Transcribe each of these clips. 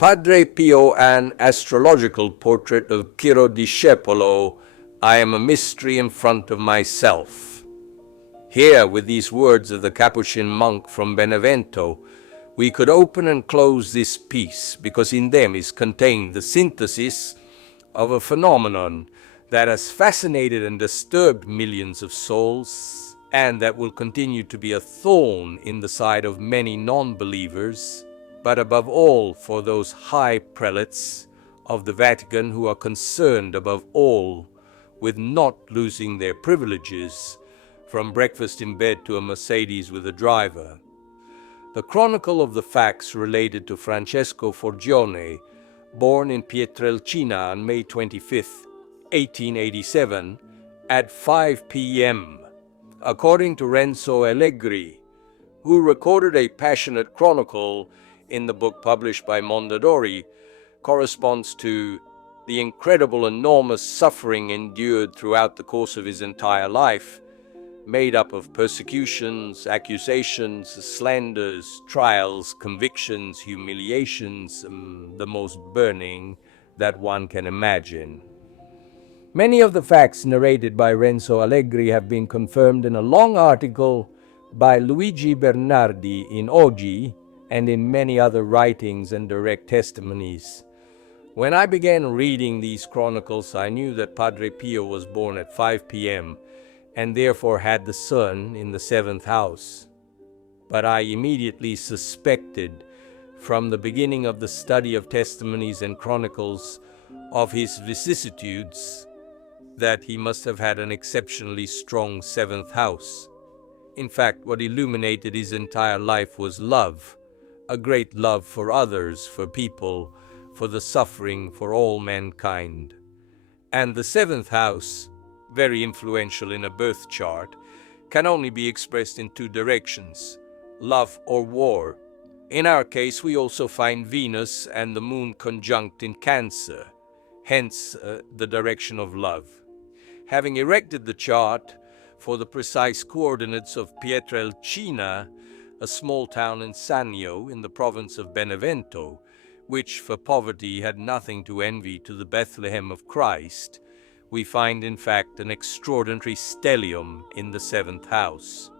Padre Pio, an astrological portrait of Ciro Discepolo. I am a mystery in front of myself. Here, with these words of the Capuchin monk from Benevento, we could open and close this piece, because in them is contained the synthesis of a phenomenon that has fascinated and disturbed millions of souls, and that will continue to be a thorn in the side of many non-believers, but above all for those high prelates of the Vatican who are concerned above all with not losing their privileges, from breakfast in bed to a Mercedes with a driver. The chronicle of the facts related to Francesco Forgione, born in Pietrelcina on May 25, 1887, at 5 p.m., according to Renzo Allegri, who recorded a passionate chronicle in the book published by Mondadori, corresponds to the incredible, enormous suffering endured throughout the course of his entire life, made up of persecutions, accusations, slanders, trials, convictions, humiliations, the most burning that one can imagine. Many of the facts narrated by Renzo Allegri have been confirmed in a long article by Luigi Bernardi in Oggi and in many other writings and direct testimonies. When I began reading these chronicles, I knew that Padre Pio was born at 5 p.m. and therefore had the sun in the 7th house. But I immediately suspected, from the beginning of the study of testimonies and chronicles of his vicissitudes, that he must have had an exceptionally strong 7th house. In fact, what illuminated his entire life was love, a great love for others, for people, for the suffering, for all mankind. And the 7th house, very influential in a birth chart, can only be expressed in two directions, love or war. In our case, we also find Venus and the moon conjunct in Cancer, hence the direction of love. Having erected the chart for the precise coordinates of Pietrelcina, a small town in Sannio in the province of Benevento, which for poverty had nothing to envy to the Bethlehem of Christ, we find in fact an extraordinary stellium in the 7th house.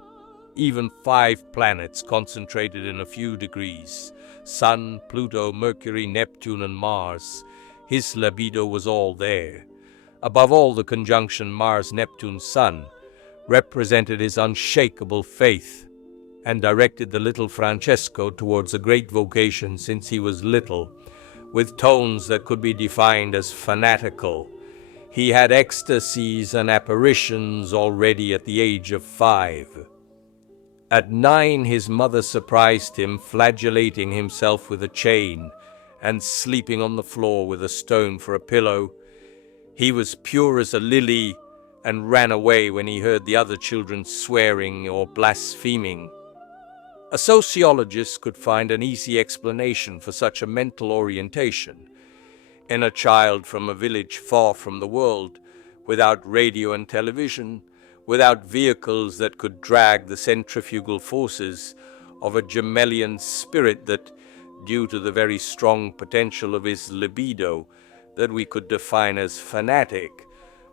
Even 5 planets concentrated in a few degrees, Sun, Pluto, Mercury, Neptune, and Mars. His libido was all there. Above all, the conjunction Mars-Neptune-Sun represented his unshakable faith and directed the little Francesco towards a great vocation since he was little, with tones that could be defined as fanatical. He had ecstasies and apparitions already at the age of 5. At 9, his mother surprised him, flagellating himself with a chain and sleeping on the floor with a stone for a pillow. He was pure as a lily and ran away when he heard the other children swearing or blaspheming. A sociologist could find an easy explanation for such a mental orientation. In a child from a village far from the world, without radio and television, without vehicles that could drag the centrifugal forces of a Gemelian spirit that, due to the very strong potential of his libido, that we could define as fanatic,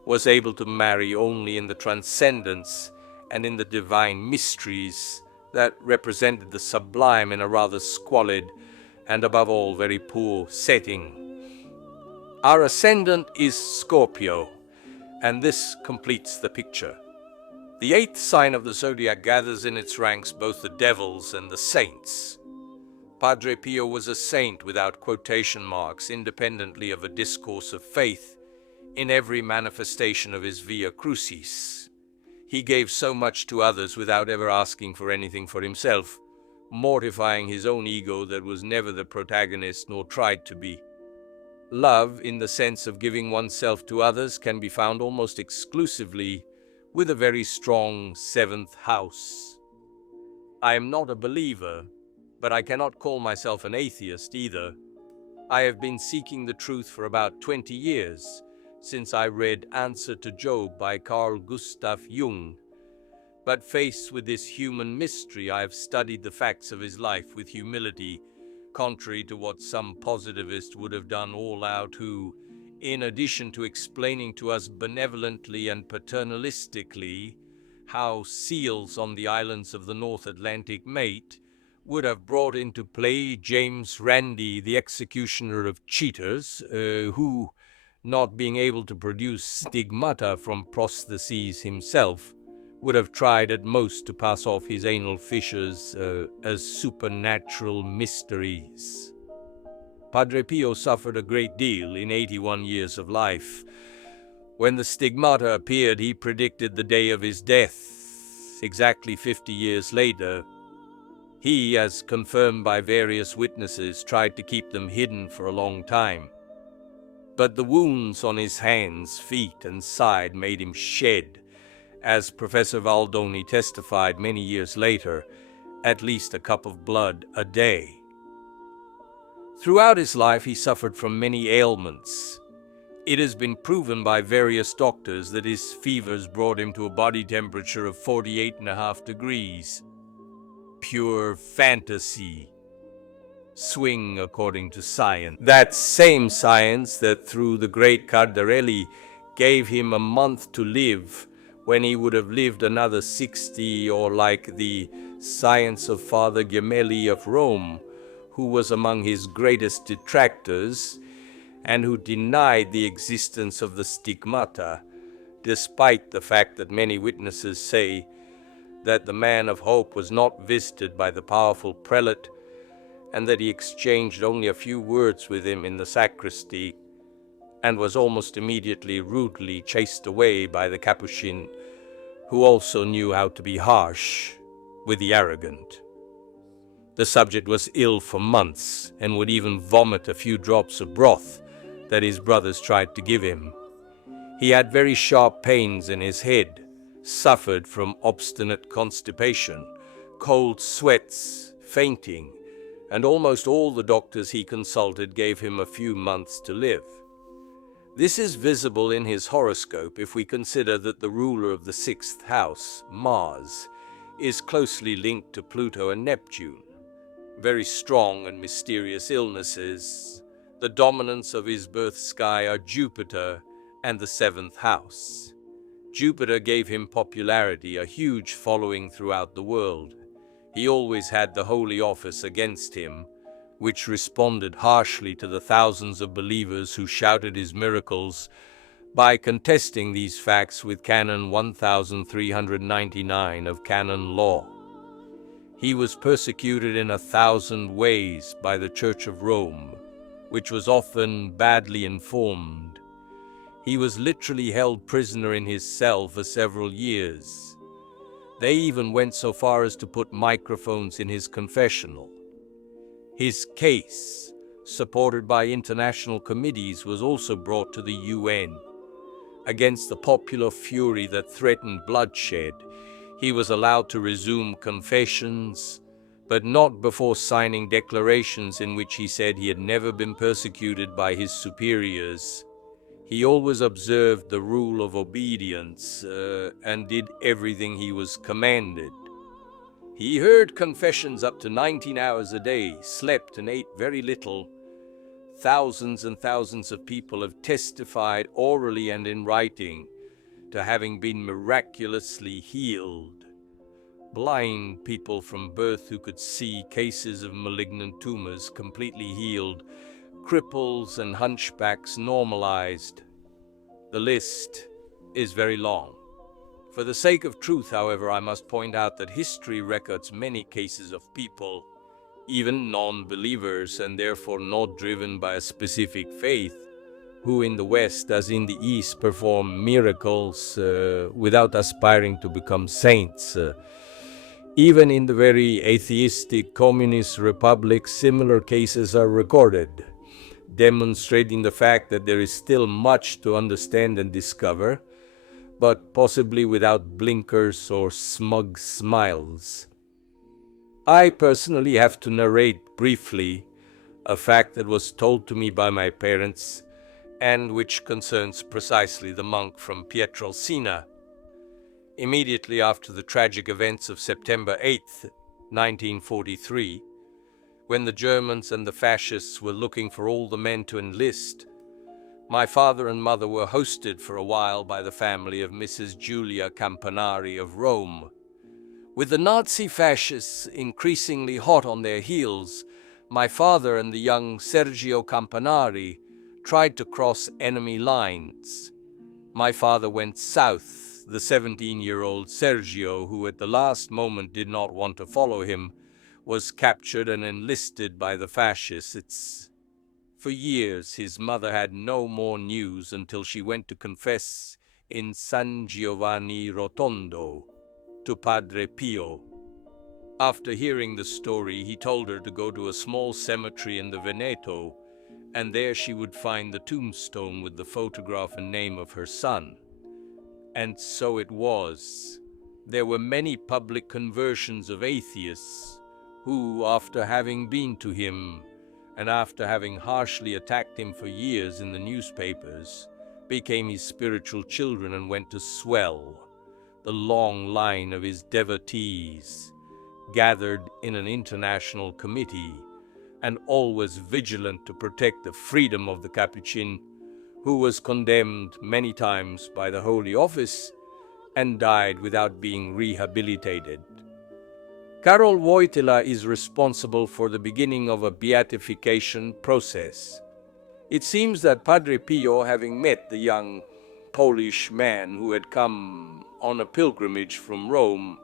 was able to marry only in the transcendence and in the divine mysteries that represented the sublime in a rather squalid and above all very poor setting. Our ascendant is Scorpio, and this completes the picture. The 8th sign of the zodiac gathers in its ranks both the devils and the saints. Padre Pio was a saint without quotation marks, independently of a discourse of faith in every manifestation of his Via Crucis. He gave so much to others without ever asking for anything for himself, mortifying his own ego that was never the protagonist nor tried to be. Love, in the sense of giving oneself to others, can be found almost exclusively with a very strong 7th house. I am not a believer, but I cannot call myself an atheist either. I have been seeking the truth for about 20 years, since I read Answer to Job by Carl Gustav Jung. But faced with this human mystery, I have studied the facts of his life with humility, contrary to what some positivists would have done all out, who, in addition to explaining to us benevolently and paternalistically how seals on the islands of the North Atlantic mate, would have brought into play James Randi, the executioner of cheaters, who, not being able to produce stigmata from prostheses himself, would have tried at most to pass off his anal fissures as supernatural mysteries. Padre Pio suffered a great deal in 81 years of life. When the stigmata appeared, he predicted the day of his death. Exactly 50 years later, he, as confirmed by various witnesses, tried to keep them hidden for a long time. But the wounds on his hands, feet, and side made him shed, as Professor Valdoni testified many years later, at least a cup of blood a day. Throughout his life, he suffered from many ailments. It has been proven by various doctors that his fevers brought him to a body temperature of 48.5 degrees. Pure fantasy. Swing according to science. That same science that through the great Cardarelli gave him a month to live when he would have lived another 60, or like the science of Father Gemelli of Rome, who was among his greatest detractors and who denied the existence of the stigmata, despite the fact that many witnesses say that the man of hope was not visited by the powerful prelate and that he exchanged only a few words with him in the sacristy and was almost immediately rudely chased away by the Capuchin, who also knew how to be harsh with the arrogant. The subject was ill for months and would even vomit a few drops of broth that his brothers tried to give him. He had very sharp pains in his head, suffered from obstinate constipation, cold sweats, fainting, and almost all the doctors he consulted gave him a few months to live. This is visible in his horoscope if we consider that the ruler of the 6th house, Mars, is closely linked to Pluto and Neptune. Very strong and mysterious illnesses. The dominants of his birth sky are Jupiter and the 7th house. Jupiter gave him popularity, a huge following throughout the world. He always had the Holy Office against him, which responded harshly to the thousands of believers who shouted his miracles by contesting these facts with Canon 1399 of canon law. He was persecuted in 1,000 ways by the Church of Rome, which was often badly informed. He was literally held prisoner in his cell for several years. They even went so far as to put microphones in his confessional. His case, supported by international committees, was also brought to the UN. Against the popular fury that threatened bloodshed, he was allowed to resume confessions, but not before signing declarations in which he said he had never been persecuted by his superiors. He always observed the rule of obedience and did everything he was commanded. He heard confessions up to 19 hours a day, slept and ate very little. Thousands and thousands of people have testified orally and in writing to having been miraculously healed. Blind people from birth who could see, cases of malignant tumors completely healed, cripples and hunchbacks normalized. The list is very long. For the sake of truth, however, I must point out that history records many cases of people, even non-believers and therefore not driven by a specific faith, who in the West as in the East perform miracles without aspiring to become saints. Even in the very atheistic communist republics, similar cases are recorded, demonstrating the fact that there is still much to understand and discover, but possibly without blinkers or smug smiles. I personally have to narrate briefly a fact that was told to me by my parents and which concerns precisely the monk from Pietrelcina. Immediately after the tragic events of September 8th, 1943, When the Germans and the fascists were looking for all the men to enlist, my father and mother were hosted for a while by the family of Mrs. Giulia Campanari of Rome. With the Nazi fascists increasingly hot on their heels, my father and the young Sergio Campanari tried to cross enemy lines. My father went south. The 17-year-old Sergio, who at the last moment did not want to follow him, was captured and enlisted by the fascists. For years, his mother had no more news until she went to confess in San Giovanni Rotondo to Padre Pio. After hearing the story, he told her to go to a small cemetery in the Veneto, and there she would find the tombstone with the photograph and name of her son. And so it was. There were many public conversions of atheists who, after having been to him and after having harshly attacked him for years in the newspapers, became his spiritual children and went to swell the long line of his devotees, gathered in an international committee and always vigilant to protect the freedom of the Capuchin, who was condemned many times by the Holy Office and died without being rehabilitated. Karol Wojtyla is responsible for the beginning of a beatification process. It seems that Padre Pio, having met the young Polish man who had come on a pilgrimage from Rome,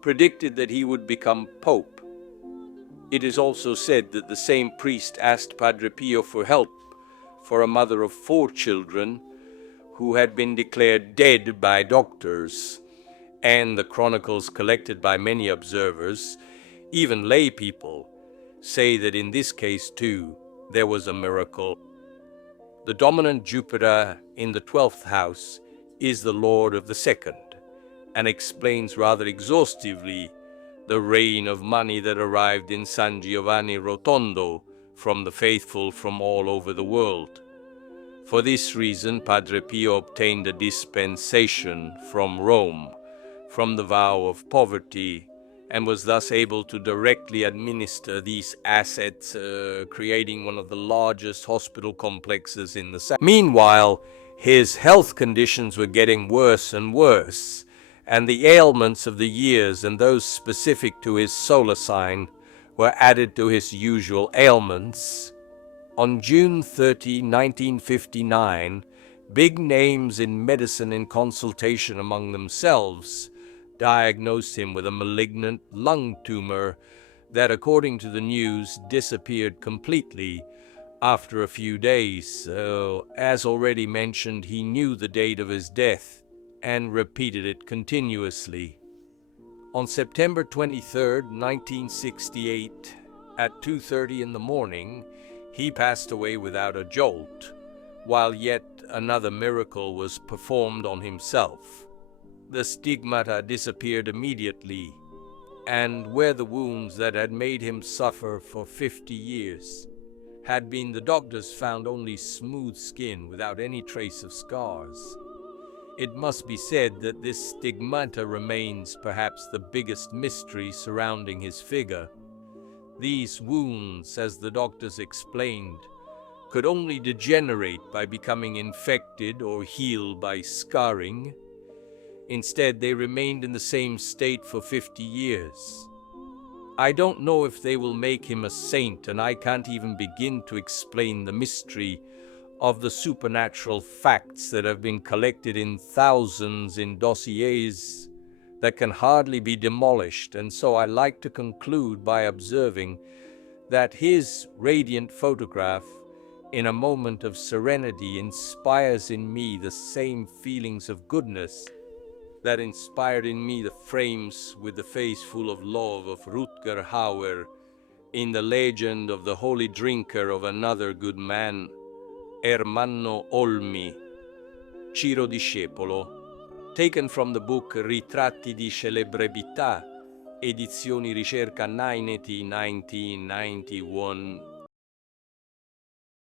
predicted that he would become Pope. It is also said that the same priest asked Padre Pio for help for a mother of 4 children who had been declared dead by doctors, and the chronicles collected by many observers, even lay people, say that in this case too there was a miracle. The dominant Jupiter in the 12th house is the lord of the 2nd, and explains rather exhaustively the rain of money that arrived in San Giovanni Rotondo from the faithful from all over the world. For this reason, Padre Pio obtained a dispensation from Rome, from the vow of poverty, and was thus able to directly administer these assets, creating one of the largest hospital complexes in the South. Meanwhile, his health conditions were getting worse and worse, and the ailments of the years and those specific to his solar sign were added to his usual ailments. On June 30, 1959, big names in medicine in consultation among themselves diagnosed him with a malignant lung tumor that, according to the news, disappeared completely after a few days. As already mentioned, he knew the date of his death and repeated it continuously. On September 23, 1968, at 2:30 in the morning, he passed away without a jolt, while yet another miracle was performed on himself. The stigmata disappeared immediately, and where the wounds that had made him suffer for 50 years had been, the doctors found only smooth skin without any trace of scars. It must be said that this stigmata remains perhaps the biggest mystery surrounding his figure. These wounds, as the doctors explained, could only degenerate by becoming infected or heal by scarring. Instead, they remained in the same state for 50 years. I don't know if they will make him a saint, and I can't even begin to explain the mystery of the supernatural facts that have been collected in thousands in dossiers that can hardly be demolished. And so I like to conclude by observing that his radiant photograph in a moment of serenity inspires in me the same feelings of goodness that inspired in me the frames with the face full of love of Rutger Hauer in the legend of the holy drinker of another good man, Ermanno Olmi, Ciro Discepolo, taken from the book Ritratti di Celebrità, Edizioni Ricerca 90, 1991.